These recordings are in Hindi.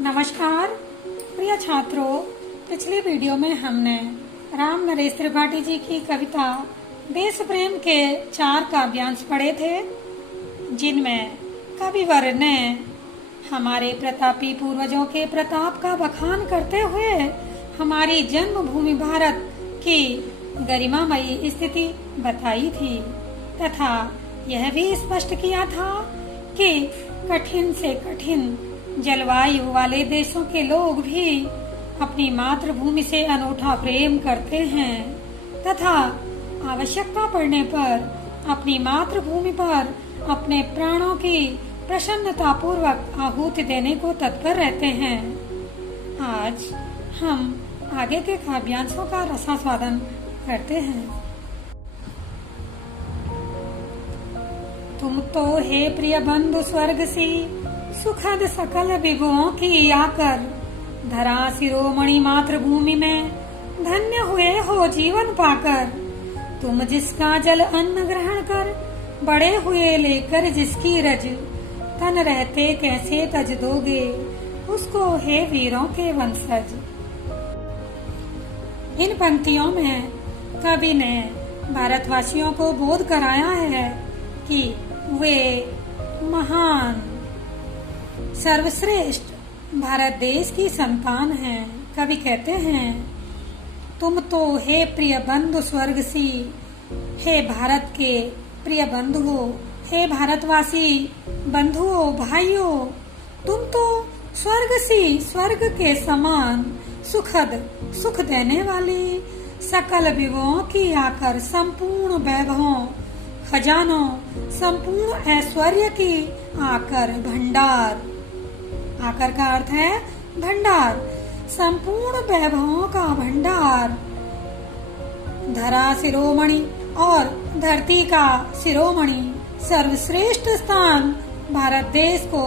नमस्कार प्रिय छात्रों, पिछली वीडियो में हमने राम नरेश त्रिपाठी जी की कविता देश प्रेम के 4 काव्यांश पढ़े थे, जिनमें कविवर ने हमारे प्रतापी पूर्वजों के प्रताप का बखान करते हुए हमारी जन्मभूमि भारत की गरिमामयी स्थिति बताई थी तथा यह भी स्पष्ट किया था कि कठिन से कठिन जलवायु वाले देशों के लोग भी अपनी मातृभूमि से अनूठा प्रेम करते हैं तथा आवश्यकता पड़ने पर अपनी मातृभूमि पर अपने प्राणों की प्रसन्नता पूर्वक आहुति देने को तत्पर रहते हैं। आज हम आगे के काव्यांशों का रसास्वादन करते हैं। तुम तो हे प्रिय बंधु स्वर्ग सी सुखद सकल विभुओं की आकर धरा शिरोमणि मातृभूमि में धन्य हुए हो जीवन पाकर। तुम जिसका जल अन्न ग्रहण कर बड़े हुए लेकर जिसकी रज तन रहते कैसे तज दोगे उसको हे वीरों के वंशज। इन पंक्तियों में कवि ने भारतवासियों को बोध कराया है कि वे महान सर्वश्रेष्ठ भारत देश की संतान हैं। कवि कहते हैं, तुम तो हे प्रिय बंधु स्वर्ग सी, हे भारत के प्रिय बंधुओं, हे भारतवासी बंधुओं भाइयों, तुम तो स्वर्ग सी, स्वर्ग के समान सुखद सुख देने वाली सकल विभुओं की आकर संपूर्ण वैभवों खजानों संपूर्ण ऐश्वर्य की आकर भंडार। आकर का अर्थ है भंडार, संपूर्ण वैभवों का भंडार। धरा शिरोमणि और धरती का शिरोमणि सर्वश्रेष्ठ स्थान भारत देश को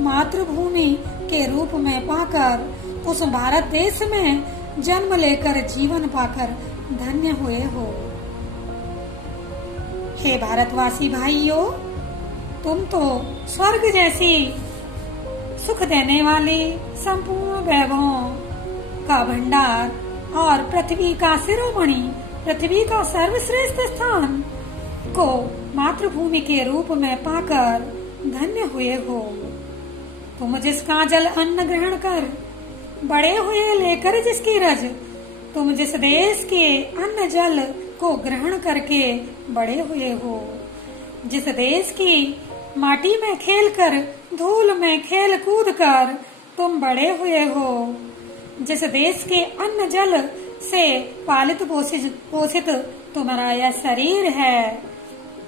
मातृभूमि के रूप में पाकर उस भारत देश में जन्म लेकर जीवन पाकर धन्य हुए हो। हे भारतवासी भाइयों, तुम तो स्वर्ग जैसी सुख देने वाली संपूर्ण वैभवों का भंडार और पृथ्वी का शिरोमणि, पृथ्वी का सर्वश्रेष्ठ स्थान को मातृभूमि के रूप में पाकर धन्य हुए हो। तुम जिसका जल अन्न ग्रहण कर बड़े हुए लेकर जिसकी रज, तुम जिस देश के अन्न जल को ग्रहण करके बड़े हुए हो, जिस देश की माटी में खेलकर धूल में खेल कूद कर तुम बड़े हुए हो, जिस देश के अन्न जल से पालित पोषित तुम्हारा यह शरीर है,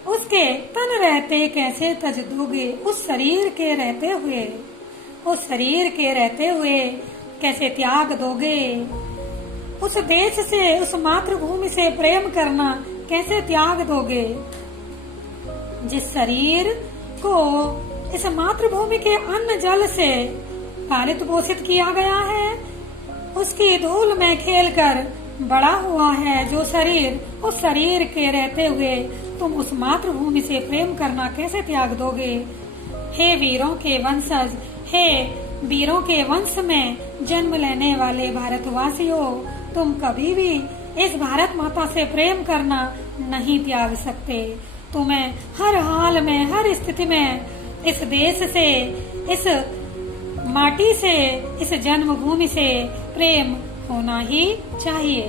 उसके तन रहते कैसे तज दोगे, उस शरीर के रहते हुए, उस शरीर के रहते हुए कैसे त्याग दोगे, उस देश से उस मातृभूमि से प्रेम करना कैसे त्याग दोगे। जिस शरीर को इस मातृभूमि के अन्न जल से पालित पोषित किया गया है, उसकी धूल में खेलकर बड़ा हुआ है जो शरीर, उस शरीर के रहते हुए तुम उस मातृभूमि से प्रेम करना कैसे त्याग दोगे। हे वीरों के वंशज, हे वीरों के वंश में जन्म लेने वाले भारतवासियों, तुम कभी भी इस भारत माता से प्रेम करना नहीं त्याग सकते। तुम्हें हर हाल में, हर स्थिति में इस देश से, इस माटी से, इस जन्मभूमि से प्रेम होना ही चाहिए।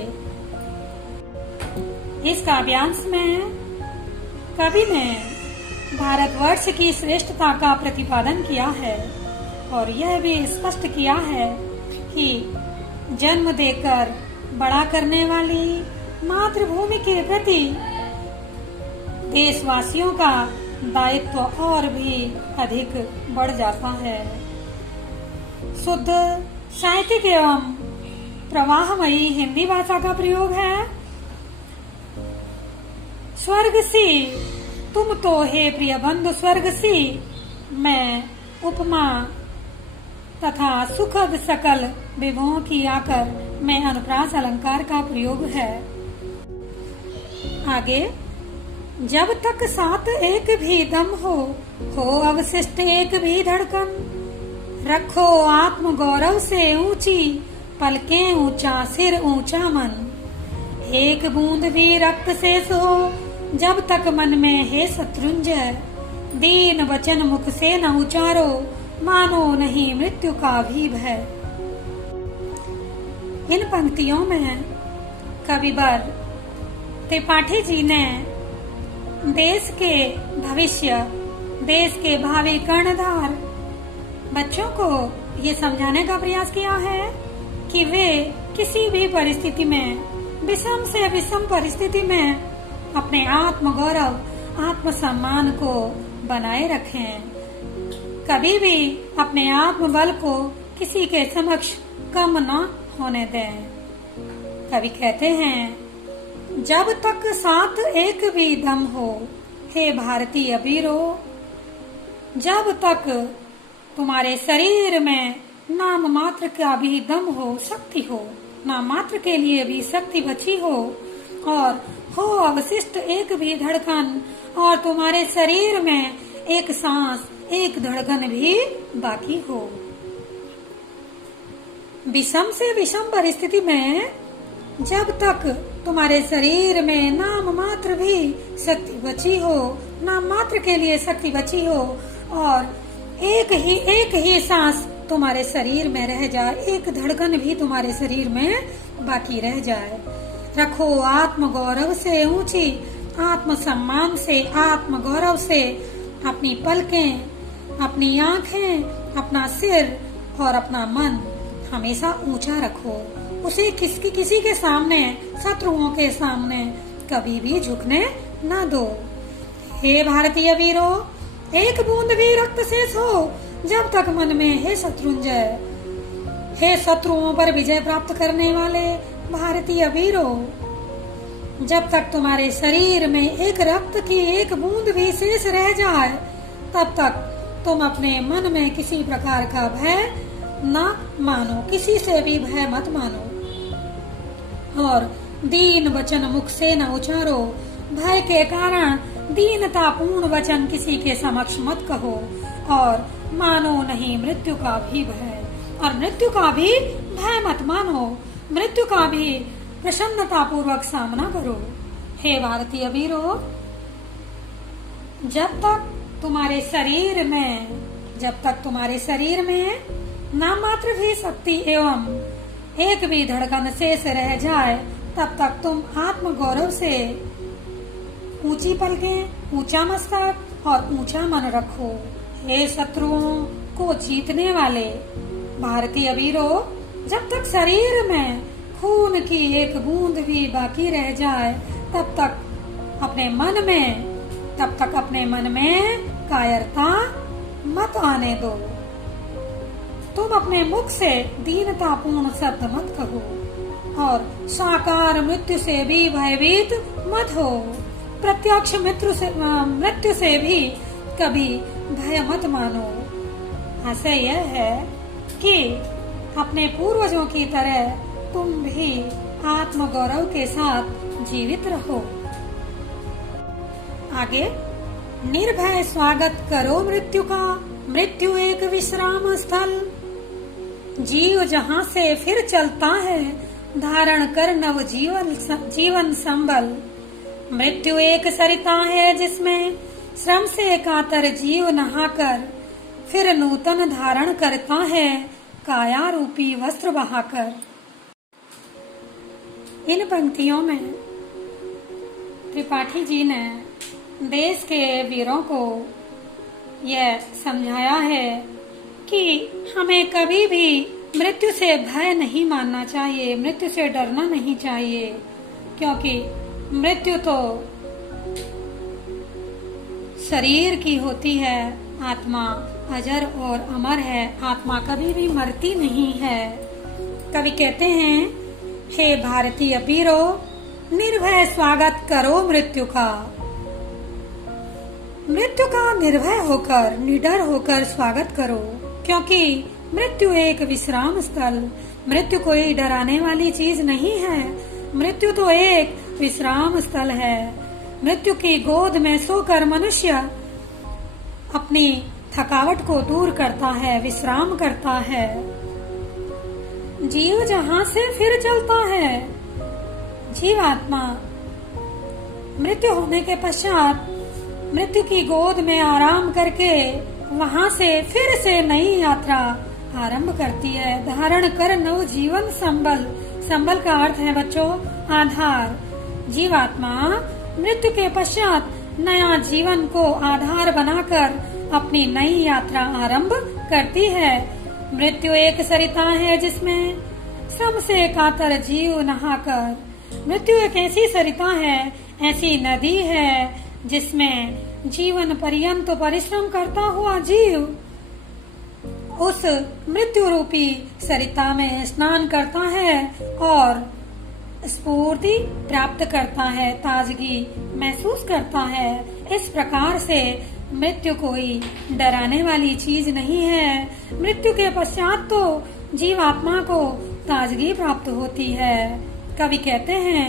इस काव्यांश में कवि ने भारतवर्ष की श्रेष्ठता का प्रतिपादन किया है और यह भी स्पष्ट किया है कि जन्म देकर बड़ा करने वाली मातृभूमि के प्रति देशवासियों का दायित्व और भी अधिक बढ़ जाता है। शुद्ध साहित्यिक एवं प्रवाहमयी हिंदी भाषा का प्रयोग है। स्वर्ग सी, तुम तो हे प्रिय बंधु स्वर्ग सी, मैं उपमा तथा सुखद सकल विभुओं की आकर में अनुप्रास अलंकार का प्रयोग है। आगे, जब तक साथ एक भी दम हो अवशिष्ट एक भी धड़कन, रखो आत्म गौरव से ऊंची पलकें, ऊंचा सिर, ऊंचा मन। एक बूंद भी रक्त शेष हो जब तक मन में है शत्रुंजय। दीन वचन मुख से न उचारो, मानो नहीं मृत्यु का भी भय। इन पंक्तियों में कविवर त्रिपाठी जी ने देश के भविष्य, देश के भावी कर्णधार बच्चों को ये समझाने का प्रयास किया है कि वे किसी भी परिस्थिति में, विषम से विषम परिस्थिति में अपने आत्म गौरव, आत्म सम्मान को बनाए रखें। कभी भी अपने आत्म बल को किसी के समक्ष कम न होने दें। कवि कहते हैं, जब तक साथ एक भी दम हो, हे भारतीय वीरो, जब तक तुम्हारे शरीर में नाम मात्र का भी दम हो, शक्ति हो, नाम मात्र के लिए भी शक्ति बची हो, और हो अवशिष्ट एक भी धड़कन, और तुम्हारे शरीर में एक सांस, एक धड़कन भी बाकी हो। विषम से विषम परिस्थिति में जब तक तुम्हारे शरीर में नाम मात्र भी शक्ति बची हो, नाम मात्र के लिए शक्ति बची हो, और एक ही सांस तुम्हारे शरीर में रह जाए, एक धड़कन भी तुम्हारे शरीर में बाकी रह जाए। रखो आत्म गौरव से ऊंची, आत्म सम्मान से, आत्म गौरव से अपनी पलकें, अपनी आंखें, अपना सिर और अपना मन हमेशा ऊंचा रखो। उसे किसी के सामने, शत्रुओं के सामने कभी भी झुकने न दो। हे भारतीय वीरों, एक बूंद भी रक्त शेष हो जब तक मन में है शत्रुंजय। हे शत्रुओं पर विजय प्राप्त करने वाले भारतीय वीरों, जब तक तुम्हारे शरीर में एक रक्त की एक बूंद भी शेष रह जाए, तब तक तुम अपने मन में किसी प्रकार का भय न मानो, किसी से भी भय मत मानो, और दीन वचन मुख से न उचारो। भय के कारण दीनता पूर्ण वचन किसी के समक्ष मत कहो, और मानो नहीं मृत्यु का भी भय, और मृत्यु का भी भय मत मानो, मृत्यु का भी प्रसन्नता पूर्वक सामना करो। हे भारतीय वीरों, जब तक तुम्हारे शरीर में नाम मात्र भी शक्ति एवं एक भी धड़कन शेष रह जाए, तब तक तुम आत्म गौरव से ऊंची पलकें, ऊंचा मस्तक और ऊंचा मन रखो। हे शत्रुओं को जीतने वाले भारतीय वीरों, जब तक शरीर में खून की एक बूंद भी बाकी रह जाए, तब तक अपने मन में कायरता मत आने दो। तुम अपने मुख से दीनतापूर्ण शब्द मत कहो, और साकार मृत्यु से भी भयभीत मत हो। प्रत्यक्ष मृत्यु से भी कभी भय मत मानो। आशय यह है कि अपने पूर्वजों की तरह तुम भी आत्म गौरव के साथ जीवित रहो। आगे, निर्भय स्वागत करो मृत्यु का, मृत्यु एक विश्राम स्थल। जीव जहाँ से फिर चलता है, धारण कर नव जीवन संबल। मृत्यु एक सरिता है जिसमें श्रम से कातर जीव नहाकर फिर नूतन धारण करता है, काया रूपी वस्त्र बहाकर। इन पंक्तियों में त्रिपाठी जी ने देश के वीरों को यह समझाया है कि हमें कभी भी मृत्यु से भय नहीं मानना चाहिए, मृत्यु से डरना नहीं चाहिए, क्योंकि मृत्यु तो शरीर की होती है, आत्मा अजर और अमर है, आत्मा कभी भी मरती नहीं है। कवि कहते हैं, हे भारतीय वीरों, निर्भय स्वागत करो मृत्यु का। मृत्यु का निर्भय होकर, निडर होकर स्वागत करो, क्योंकि मृत्यु एक विश्राम स्थल, मृत्यु कोई डराने वाली चीज नहीं है। मृत्यु तो एक विश्राम स्थल है। मृत्यु की गोद में सोकर मनुष्य अपनी थकावट को दूर करता है, विश्राम करता है। जीव जहां से फिर चलता है। जीवात्मा मृत्यु होने के पश्चात मृत्यु की गोद में आराम करके वहां से फिर से नई यात्रा आरंभ करती है। धारण कर नव जीवन संबल। संबल का अर्थ है बच्चों आधार। जीवात्मा मृत्यु के पश्चात नया जीवन को आधार बनाकर अपनी नई यात्रा आरंभ करती है। मृत्यु एक सरिता है जिसमें श्रम से कातर जीव नहाकर। मृत्यु एक ऐसी सरिता है, ऐसी नदी है जिसमें जीवन पर्यंत परिश्रम करता हुआ जीव उस मृत्यु रूपी सरिता में स्नान करता है और स्फूर्ति प्राप्त करता है, ताजगी महसूस करता है। इस प्रकार से मृत्यु कोई डराने वाली चीज नहीं है। मृत्यु के पश्चात तो जीवात्मा को ताजगी प्राप्त होती है। कवि कहते हैं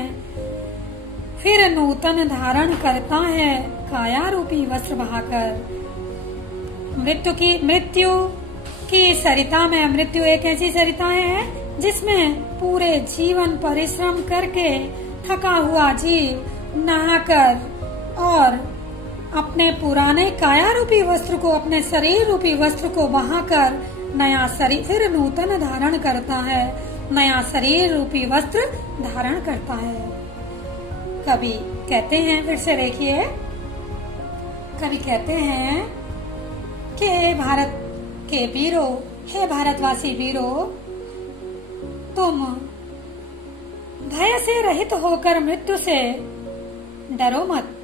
फिर नूतन धारण करता है काया रूपी वस्त्र बहाकर। मृत्यु की सरिता में मृत्यु एक ऐसी सरिता है जिसमें पूरे जीवन परिश्रम करके थका हुआ जीव नहाकर और अपने पुराने काया रूपी वस्त्र को, अपने शरीर रूपी वस्त्र को बहाकर नया शरीर फिर नूतन धारण करता है, नया शरीर रूपी वस्त्र धारण करता है। कवि कहते हैं, फिर से देखिए, कवि कहते हैं कि भारत के वीरों, हे भारतवासी वीरों, तुम भय से रहित होकर मृत्यु से डरो मत।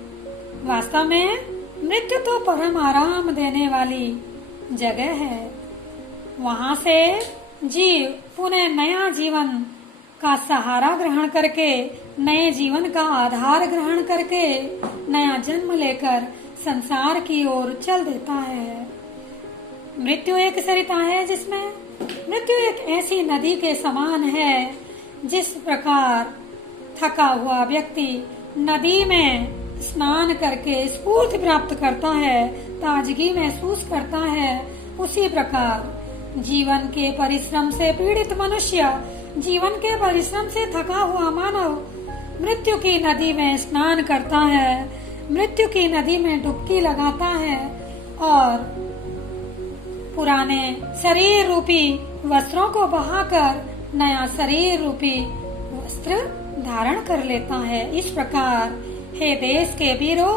वास्तव में मृत्यु तो परम आराम देने वाली जगह है। वहां से जीव पुनः नया जीवन का सहारा ग्रहण करके, नए जीवन का आधार ग्रहण करके नया जन्म लेकर संसार की ओर चल देता है। मृत्यु एक सरिता है जिसमें मृत्यु एक ऐसी नदी के समान है जिस प्रकार थका हुआ व्यक्ति नदी में स्नान करके स्फूर्ति प्राप्त करता है, ताजगी महसूस करता है, उसी प्रकार जीवन के परिश्रम से पीड़ित मनुष्य, जीवन के परिश्रम से थका हुआ मानव मृत्यु की नदी में स्नान करता है, मृत्यु की नदी में डुबकी लगाता है और पुराने शरीर रूपी वस्त्रों को बहाकर नया शरीर रूपी वस्त्र धारण कर लेता है। इस प्रकार हे देश के वीरों,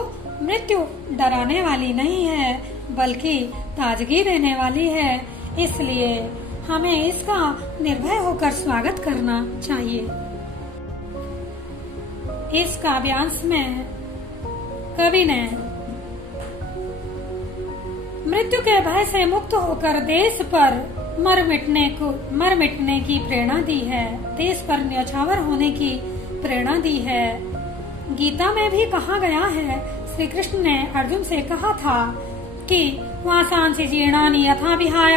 मृत्यु डराने वाली नहीं है बल्कि ताजगी देने वाली है। इसलिए हमें इसका निर्भय होकर स्वागत करना चाहिए। इस काव्यांश में कवि ने मृत्यु के भय से मुक्त होकर देश पर मर मिटने की प्रेरणा दी है, देश पर न्यौछावर होने की प्रेरणा दी है। गीता में भी कहा गया है, श्री कृष्ण ने अर्जुन से कहा था कि वासांसि जीर्णानि यथा विहाय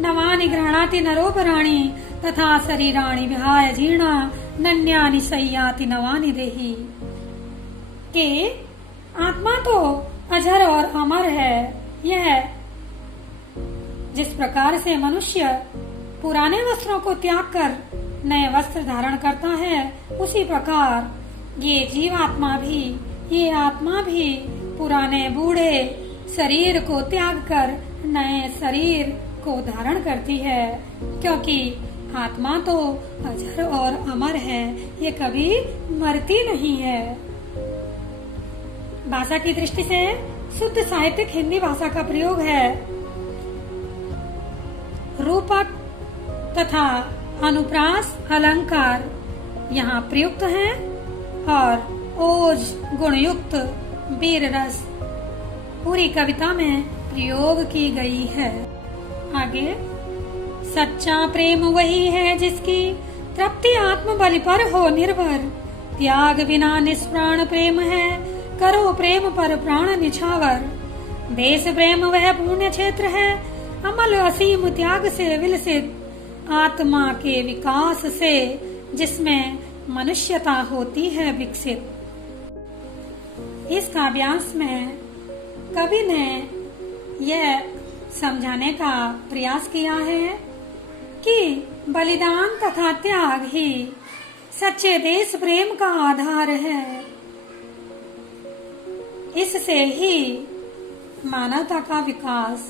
नवानि गृह्णाति नरोपराणि तथा शरीराणि विहाय जीर्णा नन्यानि सय्याति नवानि देहि। कि आत्मा तो अजर और अमर है। यह जिस प्रकार से मनुष्य पुराने वस्त्रों को त्याग कर नए वस्त्र धारण करता है, उसी प्रकार ये जीवात्मा भी, ये आत्मा भी पुराने बूढ़े शरीर को त्याग कर नए शरीर को धारण करती है, क्योंकि आत्मा तो अजर और अमर है, ये कभी मरती नहीं है। भाषा की दृष्टि से शुद्ध साहित्यिक हिंदी भाषा का प्रयोग है। रूपक तथा अनुप्रास अलंकार यहाँ प्रयुक्त हैं और ओज गुणयुक्त वीर रस पूरी कविता में प्रयोग की गई है। आगे, सच्चा प्रेम वही है जिसकी तृप्ति आत्म बलि पर हो निर्भर। त्याग बिना निष्प्राण प्रेम है, करो प्रेम पर प्राण निछावर। देश प्रेम वह पुण्य क्षेत्र है, अमल असीम त्याग से विलसित। आत्मा के विकास से जिसमें मनुष्यता होती है विकसित। इस काव्यांश में कवि ने यह समझाने का प्रयास किया है कि बलिदान तथा त्याग ही सच्चे देश प्रेम का आधार है। इससे ही मानवता का विकास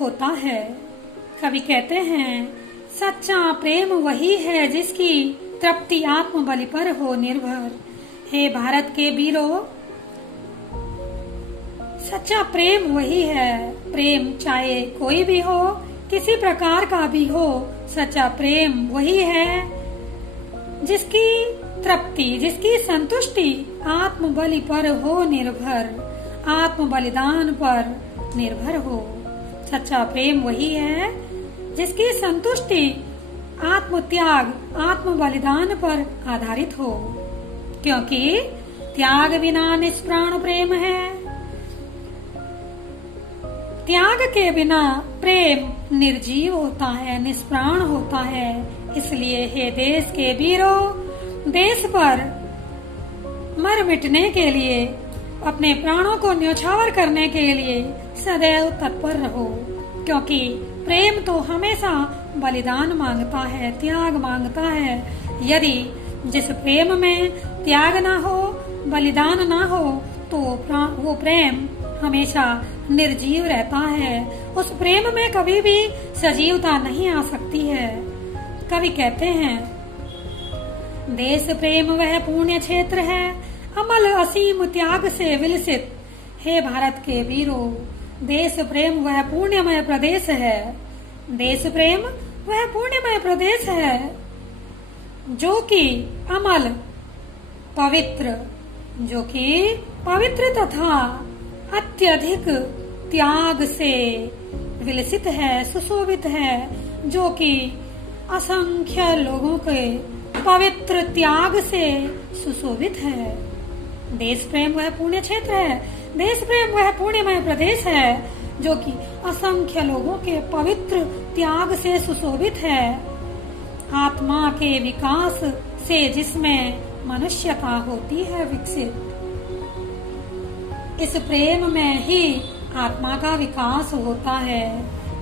होता है। कवि कहते हैं, सच्चा प्रेम वही है जिसकी तृप्ति आत्म बलि पर हो निर्भर। हे भारत के वीरों, सच्चा प्रेम वही है। प्रेम चाहे कोई भी हो, किसी प्रकार का भी हो, सच्चा प्रेम वही है जिसकी तृप्ति, जिसकी संतुष्टि आत्म बलि पर हो निर्भर, आत्म बलिदान पर निर्भर हो। सच्चा प्रेम वही है जिसकी संतुष्टि आत्म त्याग, आत्म बलिदान पर आधारित हो, क्योंकि त्याग बिना निष्प्राण प्रेम है। त्याग के बिना प्रेम निर्जीव होता है, निष्प्राण होता है। इसलिए हे देश के वीरों, देश पर मर मिटने के लिए, अपने प्राणों को न्यौछावर करने के लिए सदैव तत्पर रहो, क्योंकि प्रेम तो हमेशा बलिदान मांगता है, त्याग मांगता है। यदि जिस प्रेम में त्याग ना हो, बलिदान ना हो, तो वो प्रेम हमेशा निर्जीव रहता है। उस प्रेम में कभी भी सजीवता नहीं आ सकती है। कवि कहते हैं, देश प्रेम वह पुण्य क्षेत्र है, अमल असीम त्याग से विलसित। हे भारत के वीरों, देश प्रेम वह पुण्यमय प्रदेश है। देश प्रेम वह पुण्यमय प्रदेश है जो कि अमल, पवित्र, जो कि पवित्र तथा अत्यधिक त्याग से विलसित है, सुशोभित है, जो कि असंख्य लोगों के पवित्र त्याग से सुशोभित है। देश प्रेम वह पुण्य क्षेत्र है, देश प्रेम वह पुण्यमय प्रदेश है जो कि असंख्य लोगों के पवित्र त्याग से सुशोभित है। आत्मा के विकास से जिसमें मनुष्यता होती है विकसित, इस प्रेम में ही आत्मा का विकास होता है।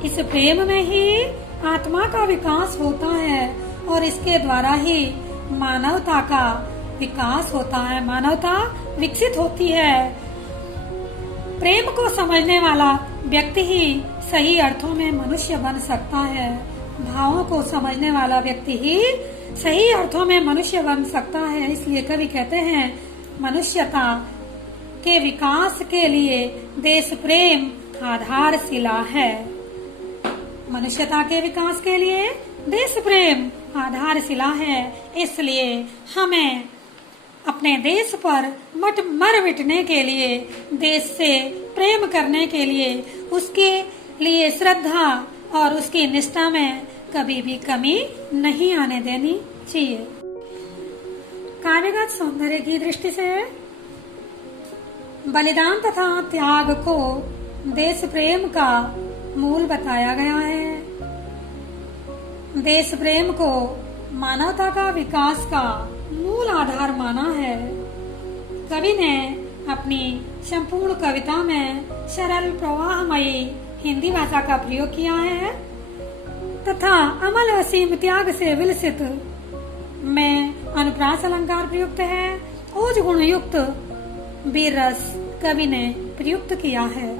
इस प्रेम में ही आत्मा का विकास होता है और इसके द्वारा ही मानवता का विकास होता है, मानवता विकसित होती है। प्रेम को समझने वाला व्यक्ति ही सही अर्थों में मनुष्य बन सकता है। भावों को समझने वाला व्यक्ति ही सही अर्थों में मनुष्य बन सकता है। इसलिए कवि कहते हैं, मनुष्यता के विकास के लिए देश प्रेम आधारशिला है। मनुष्यता के विकास के लिए देश प्रेम आधारशिला है। इसलिए हमें अपने देश पर मर मिटने के लिए, देश से प्रेम करने के लिए, उसके लिए श्रद्धा और उसकी निष्ठा में कभी भी कमी नहीं आने देनी चाहिए। काव्यगत सौंदर्य की दृष्टि से बलिदान तथा त्याग को देश प्रेम का मूल बताया गया है। देश प्रेम को मानवता का विकास का मूल आधार माना है। कवि ने अपनी संपूर्ण कविता में सरल प्रवाहमयी हिंदी भाषा का प्रयोग किया है तथा अमल असीम त्याग से विलसित में अनुप्रास अलंकार प्रयुक्त है। ओज गुण युक्त वीर रस कवि ने प्रयुक्त किया है।